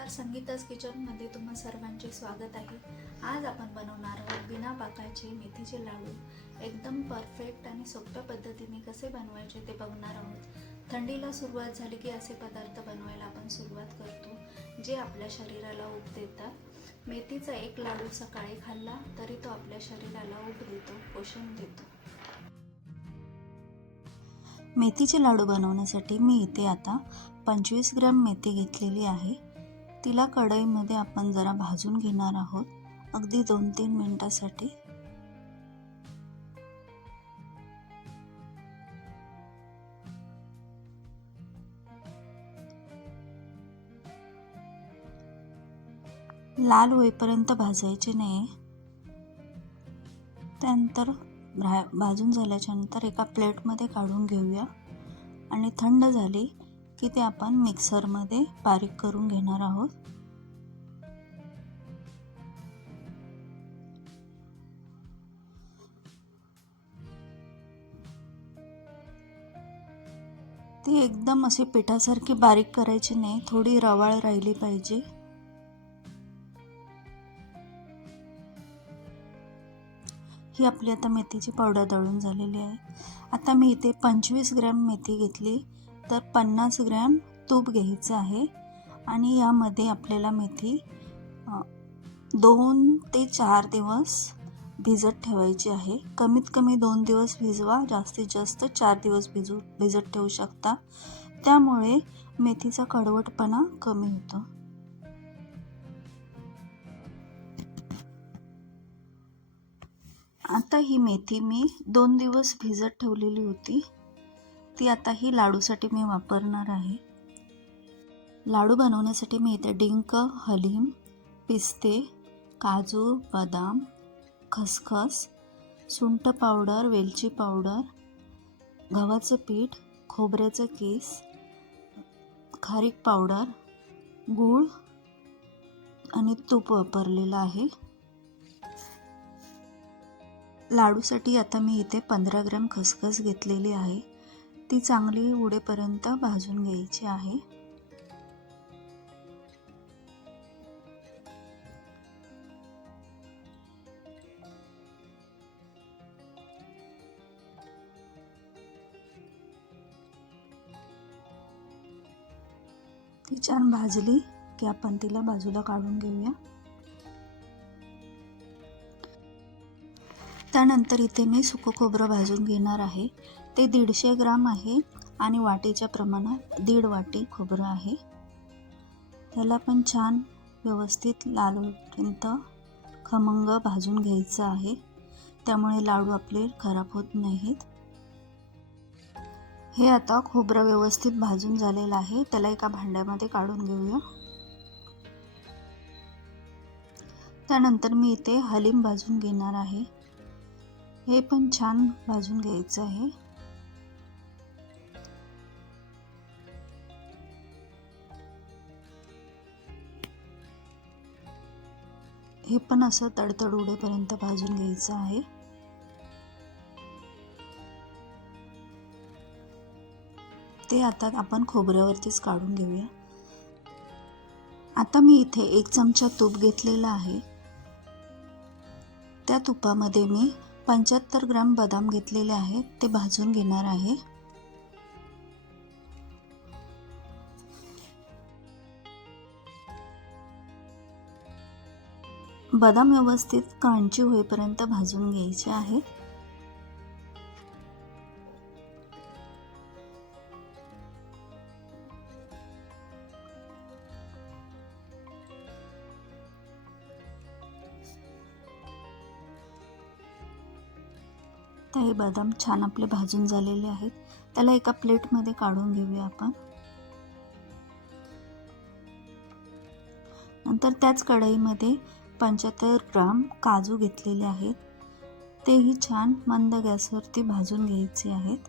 नमस्कार, संगीताज किचनमध्ये तुम्हा सर्वांचे स्वागत आहे। आज आपण बनवणार आहोत बिना पाकाचे मेथीचे लाडू। एकदम परफेक्ट आणि सोप्या पद्धतीने कसे बनवायचे ते बघणार आहोत। थंडीला सुरुवात झाली की असे पदार्थ बनवायला आपण सुरुवात करतो जे आपल्या शरीराला ऊब देतात। मेथीचा एक लाडू सकाळी खाल्ला तरी तो आपल्या शरीराला ऊब देतो, पोषण देतो। मेथीचे लाडू बनवण्यासाठी मी इथे आता 25 ग्रॅम मेथी घेतलेली आहे। तिला कढईमध्ये आपण जरा भाजून घेणार आहोत, अगदी 2-3 मिनिटांसाठी। लाल होईपर्यंत भाजायचे नाही। त्यानंतर भाजून झाल्याच्या नंतर एका प्लेटमध्ये काढून घेऊया आणि थंड झाली की ते आपण मिक्सरमध्ये बारीक करून घेणार आहोत। ती एकदम अशी पिठासारखी बारीक करायची नाही, थोडी रवाळ राहिली पाहिजे। ही आपली आता मेथीची पावडर दळून झालेली आहे। आता मी इथे 25 ग्रॅम मेथी घेतली तर 50 ग्रॅम तूप घ्यायचं आहे आणि यामध्ये आपल्याला मेथी 2 ते 4 दिवस भिजत ठेवायची आहे। कमीत कमी 2 दिवस भिजवा, जास्तीत जास्त 4 दिवस भिजत ठेवू शकता, त्यामुळे मेथीचा कडवटपणा कमी होतो। आता ही मेथी मी 2 दिवस भिजत ठेवलेली होती, ती आता ही लाडूसाठी मी वापरणार आहे। लाडू बनवण्यासाठी मी इथे डिंक, हलीम, पिस्ते, काजू, बदाम, खसखस, सुंठ पावडर, वेलची पावडर, गव्हाचं पीठ, खोबऱ्याचं कीस, खारीक पावडर, गूळ आणि तूप वापरलेलं आहे। लाडूसाठी आता मी इथे 15 ग्रॅम खसखस घेतलेली आहे, ती चांगली उडेपर्यंत भाजून घ्यायची आहे। ती छान भाजली की आपण तिला बाजूला काढून घेऊया। त्यानंतर इथे मी सुकं खोबरं भाजून घेणार आहे, ते 150 ग्राम आहे आणि वाटीच्या प्रमाणात 1.5 वाटी खोबरं आहे। त्याला पण छान व्यवस्थित लाल होईपर्यंत खमंग भाजून घ्यायचं आहे, त्यामुळे लाडू आपले खराब होत नाहीत। हे आता खोबरं व्यवस्थित भाजून झालेलं आहे, त्याला एका भांड्यामध्ये काढून घेऊया। त्यानंतर मी इथे हलीम भाजून घेणार आहे, हे पण छान भाजून घ्यायचं आहे। हे पण असं तडतड उडेपर्यंत भाजून घ्यायचं आहे। ते आता आपण खोबऱ्यावरतीच काढून घेऊया। आता मी इथे 1 चमचा तूप घेतलेला आहे, त्या तुपामध्ये मी 75 ग्रॅम बदाम घेतलेले आहेत, ते भाजून घेणार आहे। बदाम व्यवस्थित क्रंची होईपर्यंत भाजून घ्यायचे आहेत। तर हे बदाम छान आपले भाजून झालेले आहेत, त्याला एका प्लेटमध्ये काढून घेऊया आपण। नंतर त्याच कढईमध्ये 75 ग्राम काजू घेतलेले आहेत, तेही छान मंद गॅसवरती भाजून घ्यायचे आहेत।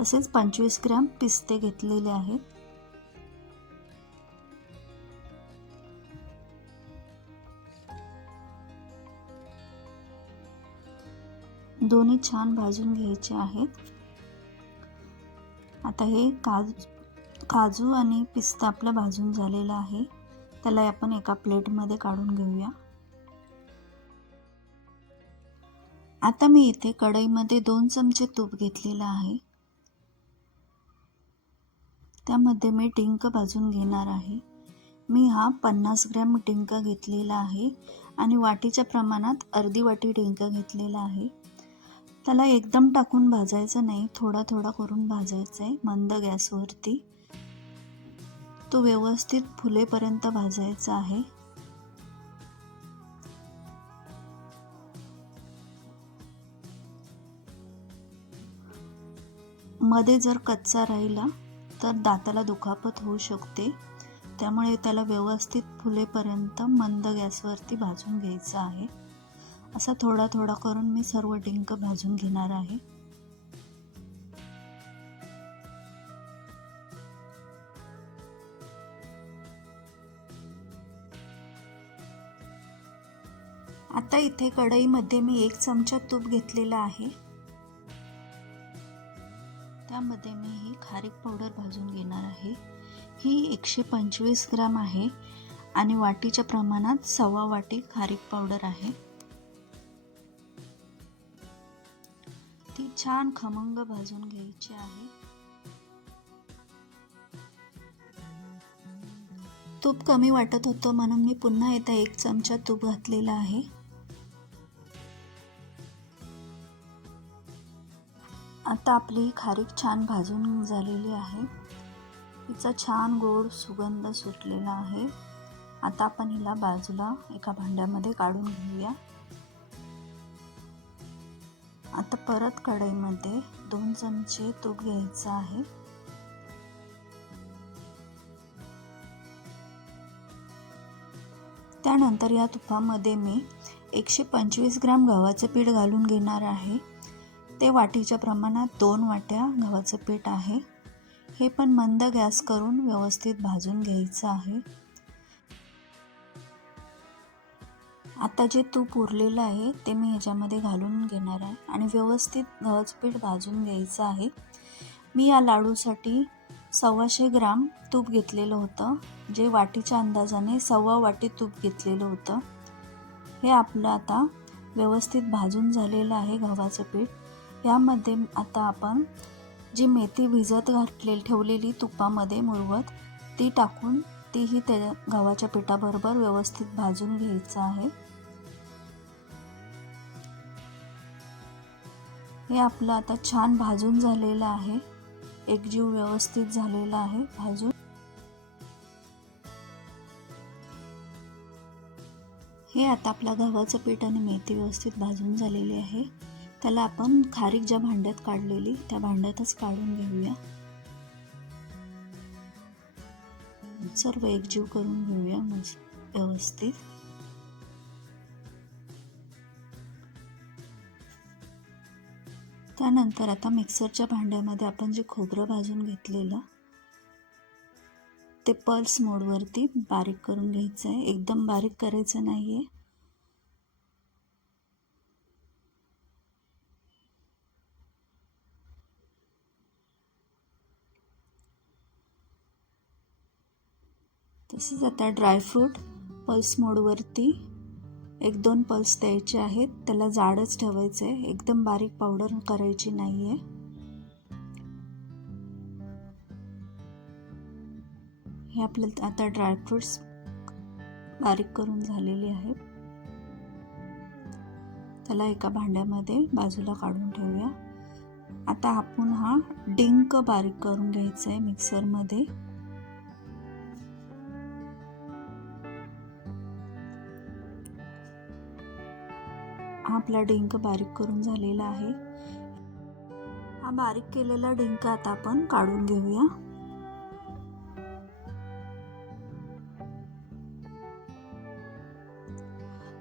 तसेच 25 ग्रॅम पिस्ते घेतलेले आहेत, दोन्ही छान भाजून घ्यायचे आहेत। आता हे काजू आणि पिस्ता आपला भाजून झालेला आहे. त्याला आपण एका प्लेटमध्ये काढून घेऊया. आता मी इथे कढईमध्ये 2 चमचे तूप घेतलेलं आहे. त्यामध्ये मी डिंक भाजून घेणार आहे. मी हा 50 ग्रॅम डिंक घेतलेला आहे आणि वाटीच्या प्रमाणात अर्धी वाटी डिंक घेतलेला आहे. त्याला एकदम टाकून भाजायचं नाही, थोडा थोडा करून भाजायचं आहे मंद गॅसवरती. तो व्यवस्थित फुलेपर्यंत भाजायचा आहे. मध्ये जर कच्चा राहिला तर दाताला दुखापत होऊ शकते, त्यामुळे त्याला व्यवस्थित फुलेपर्यंत मंद गॅसवरती भाजून घ्यायचं आहे. असा थोडा थोडा करून मी सर्व डिंक भाजून घेणार आहे. आता इथे कढईमध्ये मी 1 चमचा तूप घेतलेला आहे. त्यामध्ये मी ही खारीक पावडर भाजून घेणार आहे. ही 125 ग्राम आहे आणि वाटीच्या प्रमाणात 1/2 वाटी खारीक पावडर आहे. ती छान खमंग भाजून घ्यायची आहे. तूप कमी वाटत होतं म्हणून मी पुन्हा एकदा 1 चमचा तूप घातलेला आहे. आता आपली खारीक छान भाजून झालेली आहे. तिचा छान गोड सुगंध सुटलेला आहे. आता आपण हिला बाजूला एका भांड्यामध्ये काढून घेऊया. आता परत कढईमध्ये 2 चमचे तूप घ्यायचं आहे. त्यानंतर या तुपामध्ये मी 125 ग्राम गव्हाचे पीठ घालून घेणार आहे. ते वाटीच्या प्रमाणात 2 वाट्या गव्हाचं पीठ आहे. हे पण मंद गॅस करून व्यवस्थित भाजून घ्यायचं आहे. आता जे तूप उरलेलं आहे ते मी ह्याच्यामध्ये घालून घेणार आहे आणि व्यवस्थित गव्हाचं पीठ भाजून घ्यायचं आहे. मी या लाडूसाठी 125 ग्राम तूप घेतलेलं होतं, जे वाटीच्या अंदाजाने 1/2 वाटी तूप घेतलेलं होतं. हे आपलं आता व्यवस्थित भाजून झालेलं आहे गव्हाचं पीठ. यामध्ये आता आपण जी मेथी भिजत ठेवलेली तुपामध्ये मुरवत ती टाकून तीही त्या गव्हाच्या पिठाबरोबर व्यवस्थित भाजून घ्यायचं आहे. हे आपलं आता छान भाजून झालेलं आहे. एकजीव व्यवस्थित झालेला आहे भाजून. हे आता आपला गव्हाचं पीठ आणि मेथी व्यवस्थित भाजून झालेली आहे. त्याला आपण खारीक ज्या भांड्यात काढलेली त्या भांड्यातच काढून घेऊया. सर्व एकजीव करून घेऊया व्यवस्थित. त्यानंतर आता मिक्सरच्या भांड्यामध्ये आपण जे खोबरं भाजून घेतलेलं ते पल्स मोडवरती बारीक करून घ्यायचं आहे. एकदम बारीक करायचं नाहीये. तसेच आता ड्रायफ्रूट पल्स मोडवरती 1-2 पल्स द्यायचे आहेत. त्याला जाडच ठेवायचं आहे, एकदम बारीक पावडर करायची नाही आहे. हे आपले आता ड्रायफ्रुट्स बारीक करून झालेले आहेत. त्याला एका भांड्यामध्ये बाजूला काढून ठेवूया. आता आपण हा डिंक बारीक करून घ्यायचा आहे मिक्सरमध्ये. हा आपला डिंक बारीक करून झालेला आहे. हा बारीक केलेला डिंक आता आपण काढून घेऊया.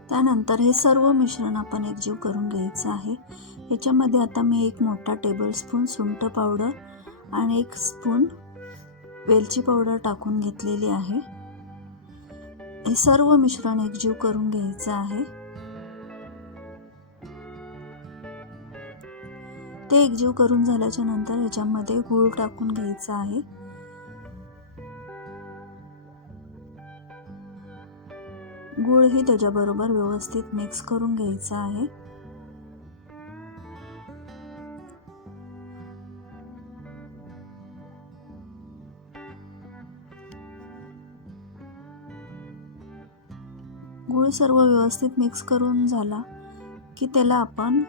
त्यानंतर हे सर्व मिश्रण आपण एकजीव करून घ्यायचं आहे. ह्याच्यामध्ये आता मी 1 मोठा टेबलस्पून सुंठ पावडर आणि 1 स्पून वेलची पावडर टाकून घेतलेली आहे. हे सर्व मिश्रण एकजीव करून घ्यायचं आहे. ते एकजीव करून झाल्याच्या नंतर ह्याच्यामध्ये गूळ टाकून घ्यायचा आहे. गूळही त्याच्याबरोबर व्यवस्थित मिक्स करून घ्यायचा आहे. गूळ सर्व व्यवस्थित मिक्स करून झाला की त्याला आपण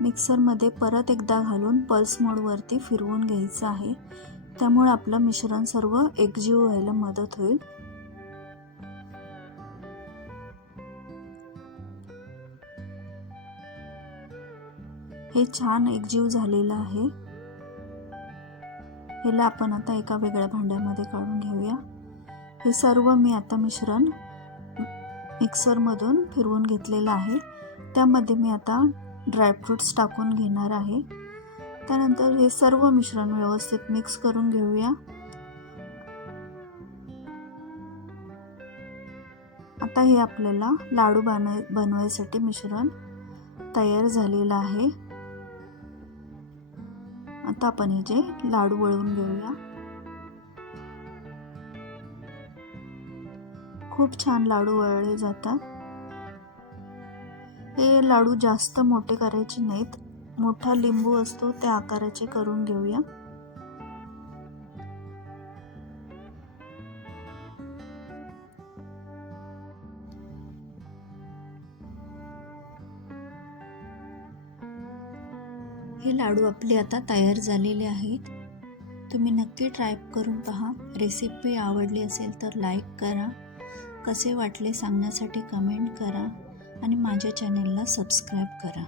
मिक्सरमध्ये परत एकदा घालून पल्स मोडवरती फिरवून घ्यायचं आहे. त्यामुळे आपलं मिश्रण सर्व एकजीव व्हायला मदत होईल. हे छान एकजीव झालेलं आहे. ह्याला आपण आता एका वेगळ्या भांड्यामध्ये काढून घेऊया. हे सर्व मी आता मिश्रण मिक्सरमधून फिरवून घेतलेलं आहे. त्यामध्ये मी आता ड्रायफ्रूट्स टाकून घेणार आहे. त्यानंतर हे सर्व मिश्रण व्यवस्थित मिक्स करून घेऊया. आता हे आपल्याला लाडू बनवायसाठी मिश्रण तयार झालेलं आहे. आता आपण हे जे लाडू वळवून घेऊया. खूप छान लाडू वळले जातात. हे लाडू जास्त मोठे करायचे नाहीत. मोठा लिंबू असतो त्या आकाराचे करून घेऊया. हे लाडू आपले आता तयार झालेले आहेत. तुम्ही नक्की ट्राय करून पहा. रेसिपी आवडली असेल तर लाईक करा. कसे वाटले सांगण्यासाठी कमेंट करा आणि माझ्या चॅनेलला सबस्क्राईब करा.